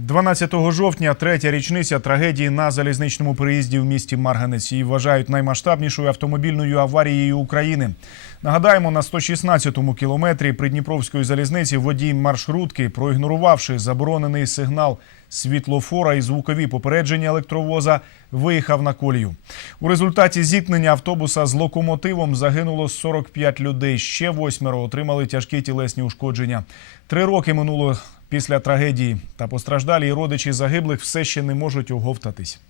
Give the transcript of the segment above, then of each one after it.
12 жовтня третя річниця трагедії на залізничному приїзді в місті Марганець. Її вважають наймасштабнішою автомобільною аварією України. Нагадаємо, на 116-му кілометрі Придніпровської залізниці водій маршрутки, проігнорувавши заборонений сигнал світлофора і звукові попередження електровоза, виїхав на колію. У результаті зіткнення автобуса з локомотивом загинуло 45 людей. Ще восьмеро отримали тяжкі тілесні ушкодження. Три роки минуло після трагедії, та постраждалі і родичі загиблих все ще не можуть оговтатись.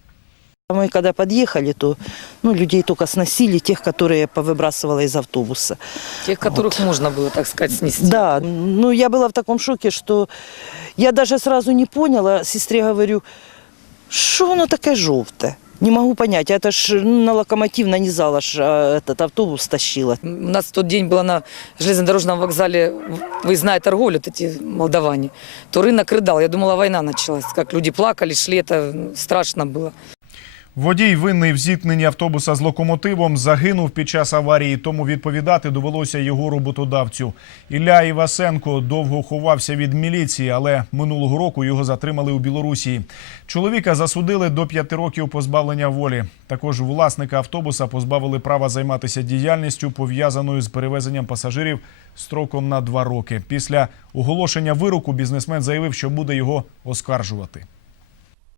Мы когда подъехали, то ну, людей только сносили, тех, которые повыбрасывала из автобуса. Тех, которых можно было, так сказать, снести. Да, ну я была в таком шоке, что я даже сразу не поняла, сестре говорю, что оно такое желтое? Не могу понять, это ж на локомотив нанизала ж а, этот автобус тащила. У нас в тот день было на железнодорожном вокзале выездная торговля, вот эти молдаване. То рынок рыдал. Я думала, война началась. Как люди плакали, шли, это ну, страшно было. Водій винний в зіткненні автобуса з локомотивом загинув під час аварії, тому відповідати довелося його роботодавцю. Ілля Івасенко довго ховався від міліції, але минулого року його затримали у Білорусі. Чоловіка засудили до п'яти років позбавлення волі. Також власника автобуса позбавили права займатися діяльністю, пов'язаною з перевезенням пасажирів строком на два роки. Після оголошення вироку бізнесмен заявив, що буде його оскаржувати.